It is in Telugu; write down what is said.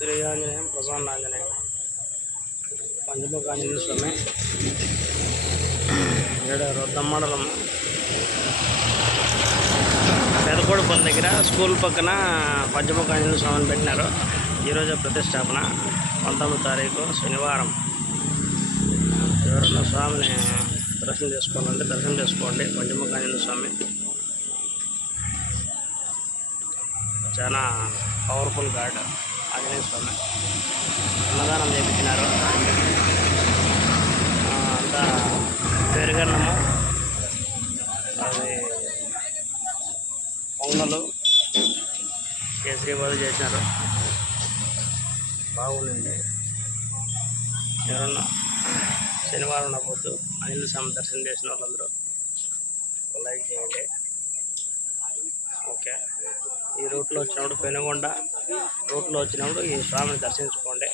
శ్రీ ఆంజనేయం ప్రసన్న ఆంజనేయం పంచముఖ ఆంజనేయ స్వామి ఏడారు దమ్మడలం పెదకోడపల్లి దగ్గర స్కూల్ పక్కన పంచముఖ ఆంజనేయ స్వామిని పెట్టినారు. ఈరోజు ప్రతిష్టాపన 19వ తారీఖు శనివారం. ఎవరైనా స్వామిని దర్శనం చేసుకోవాలంటే దర్శనం చేసుకోండి. పంచముఖ ఆంజనేయ స్వామి చాలా పవర్ఫుల్ గాడ్ ఆంజనేయ స్వామి. అన్నదానం చేపించినారు. అంతా పెరుగన్నము, అది పొంగలు, కేసరి చేసినారు. బాగుంది. ఎవరన్నా శనివారం పొద్దు ఆంజనేయ స్వామి దర్శనం చేసిన వాళ్ళందరూ లైక్ చేయండి. ఓకే. ఈ రూట్లో వచ్చినప్పుడు పెనుగొండ రూట్లో వచ్చినప్పుడు ఈ స్వామిని దర్శించుకోండి.